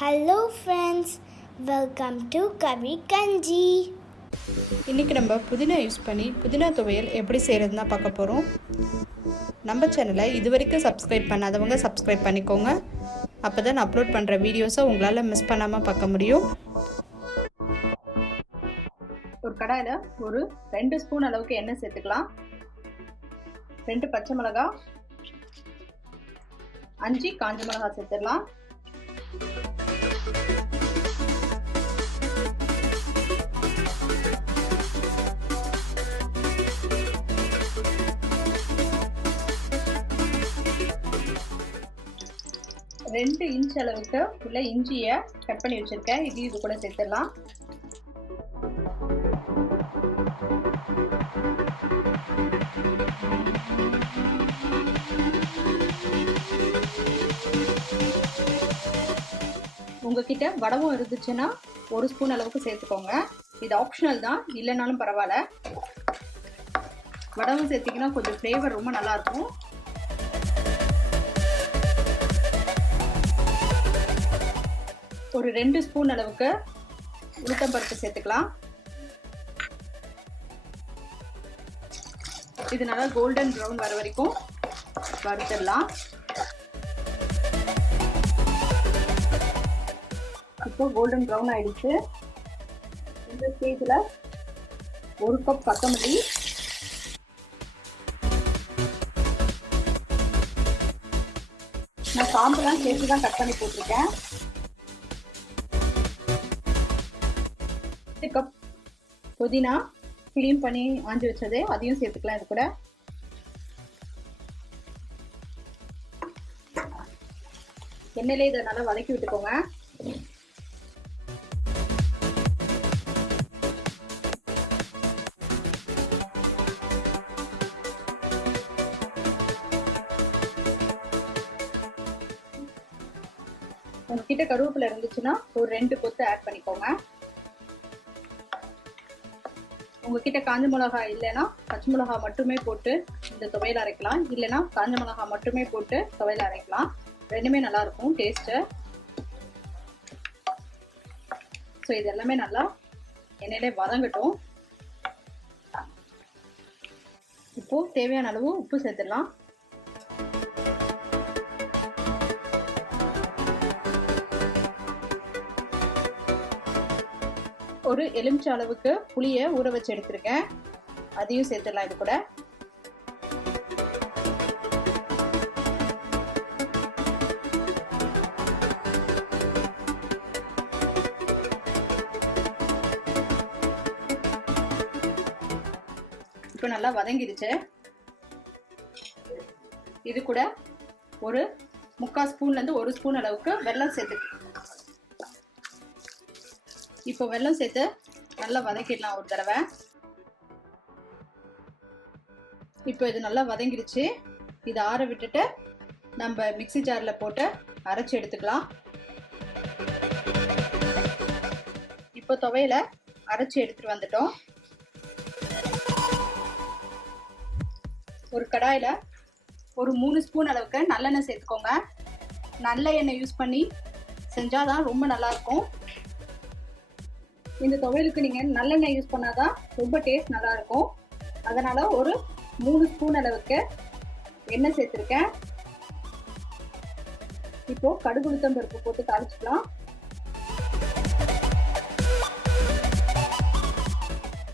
Hello friends, welcome to கவி கஞ்சி. இன்றைக்கி நம்ம புதினா யூஸ் பண்ணி புதினா துவையல் எப்படி செய்கிறதுனா பார்க்க போகிறோம். நம்ம சேனலை இது வரைக்கும் சப்ஸ்கிரைப் பண்ணாதவங்க சப்ஸ்கிரைப் பண்ணிக்கோங்க. அப்போ தான் நான் அப்லோட் பண்ணுற வீடியோஸை உங்களால் மிஸ் பண்ணாமல் பார்க்க முடியும். ஒரு கடாயில் ஒரு 2 ஸ்பூன் அளவுக்கு எண்ணெய் சேர்த்துக்கலாம். 2 பச்சை மிளகாய், 5 காஞ்ச மிளகாய் சேர்த்துடலாம். ரெண்டு இன்ச் அளவுக்கு உள்ள இஞ்சியை கட் பண்ணி வச்சிருக்கேன். இது கூட சேர்த்துடலாம். உங்ககிட்ட வடவும் இருந்துச்சுன்னா 1 ஸ்பூன் அளவுக்கு சேர்த்துக்கோங்க. இது ஆப்ஷனல் தான், இல்லைனாலும் பரவாயில்ல. வடவும் சேர்த்திங்கன்னா கொஞ்சம் ஃப்ளேவர் ரொம்ப நல்லா இருக்கும். ஒரு 2 ஸ்பூன் அளவுக்கு உளுத்தம்பருப்பு சேர்த்துக்கலாம். இது நல்லா கோல்டன் ப்ரௌன் வர வரைக்கும் வறுத்துடலாம். இப்போ கோல்டன் ப்ரௌன் ஆயிடுச்சு. இந்த ஸ்டேஜில் 1 கப் கொத்தமல்லி, நான் காம்பெல்லாம் சேர்த்து தான் கட் பண்ணி போட்டிருக்கேன். 1 கப் புதினா க்ளீன் பண்ணி ஆஞ்சி வச்சது, அதையும் சேர்த்துக்கலாம். இது கூட எண்ணெயிலே இதை நல்லா வதக்கி விட்டுக்கோங்க. உங்ககிட்ட கருவேப்பிலை இருந்துச்சுன்னா ஒரு 2 கொத்து ஆட் பண்ணிக்கோங்க. உங்ககிட்ட காஞ்ச மிளகாய் இல்லைன்னா பச்சை மிளகாய் மட்டுமே போட்டு இந்த துவையல் அரைக்கலாம். இல்லைன்னா காஞ்ச மிளகாய் மட்டுமே போட்டு துவையல் அரைக்கலாம். ரெண்டுமே நல்லா இருக்கும் டேஸ்ட்டு. ஸோ இது எல்லாமே நல்லா எண்ணெயிலே வதங்கட்டும். இப்போ தேவையான அளவு உப்பு சேர்த்துடலாம். ஒரு எலுமிச்சை அளவுக்கு புளியை ஊற வச்சு எடுத்திருக்கேன், அதையும் சேர்த்துடலாம். இது கூட இப்போ நல்லா வதங்கிடுச்சு. இது கூட ஒரு 3/4 ஸ்பூன்லேருந்து 1 ஸ்பூன் அளவுக்கு வெல்லம் சேர்த்துக்கலாம். இப்போ வெல்லம் சேர்த்து நல்லா வதக்கிடலாம் ஒரு தடவை. இப்போ இது நல்லா வதங்கிடுச்சு. இதை ஆற விட்டுட்டு நம்ம மிக்ஸி ஜாரில் போட்டு அரைச்சி எடுத்துக்கலாம். இப்போ துவையலை அரைச்சி எடுத்துட்டு வந்துட்டோம். ஒரு கடாயில் ஒரு 3 ஸ்பூன் அளவுக்கு நல்லெண்ணெய் சேர்த்துக்கோங்க. நல்ல எண்ணெய் யூஸ் பண்ணி செஞ்சால் தான் ரொம்ப நல்லாயிருக்கும். இந்த துவையலுக்கு நீங்கள் நல்லெண்ணெய் யூஸ் பண்ணாதான் ரொம்ப டேஸ்ட் நல்லா இருக்கும். அதனால ஒரு 3 ஸ்பூன் அளவுக்கு எண்ணெய் சேர்த்துருக்கேன். இப்போ கடுகு உளுத்தம் பருப்பு போட்டு தாளிச்சுக்கலாம்.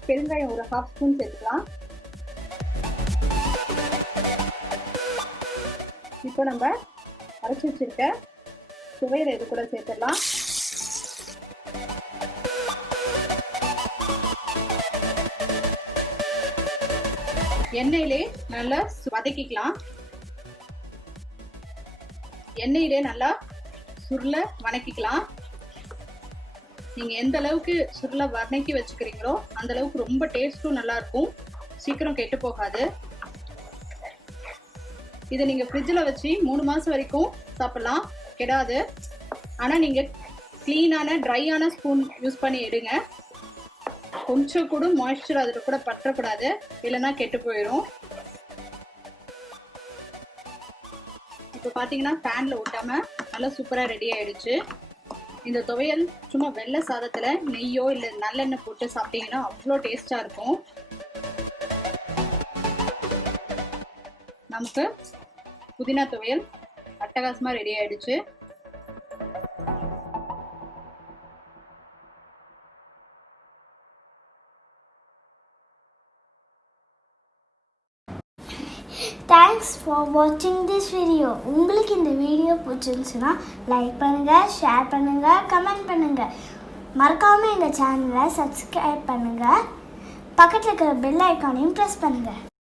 பெருங்காயம் ஒரு 1/2 ஸ்பூன் சேர்த்துக்கலாம். இப்போ நம்ம அரைச்சி வச்சிருக்க துவையலை இது கூட சேர்த்துடலாம். எண்ணெயிலே நல்லா வதக்கிக்கலாம். எண்ணெயிலே நல்லா சுருள வதக்கிக்கலாம். நீங்க எந்த அளவுக்கு சுருள வதக்கி வச்சுக்கிறீங்களோ அந்த அளவுக்கு ரொம்ப டேஸ்டும் நல்லா இருக்கும், சீக்கிரம் கெட்டு போகாது. இதை நீங்க ஃப்ரிட்ஜில் வச்சு 3 மாசம் வரைக்கும் சாப்பிடலாம், கெடாது. ஆனா நீங்க கிளீனான ட்ரையான ஸ்பூன் யூஸ் பண்ணி எடுங்க. கொஞ்சம் கூட மாய்ஸ்சர் அதில் கூட பற்றக்கூடாது, இல்லைன்னா கெட்டு போயிடும். இப்போ பார்த்தீங்கன்னா ஃபேனில் ஒட்டாமல் நல்லா சூப்பராக ரெடி ஆகிடுச்சு. இந்த துவையல் சும்மா வெள்ளை சாதத்துல நெய்யோ இல்லை நல்லெண்ணெய் போட்டு சாப்பிட்டீங்கன்னா அவ்வளோ டேஸ்டா இருக்கும். நமக்கு புதினா துவையல் அட்டகாசமா ரெடி ஆயிடுச்சு. Thanks for watching this video. உங்களுக்கு இந்த வீடியோ பிடிச்சிருந்துச்சுன்னா லைக் பண்ணுங்க, ஷேர் பண்ணுங்க, கமெண்ட் பண்ணுங்க. மறக்காம எங்க சேனலை சப்ஸ்கிரைப் பண்ணுங்க. பக்கத்துல இருக்கிற பெல் ஐகானையும் பிரஸ் பண்ணுங்க.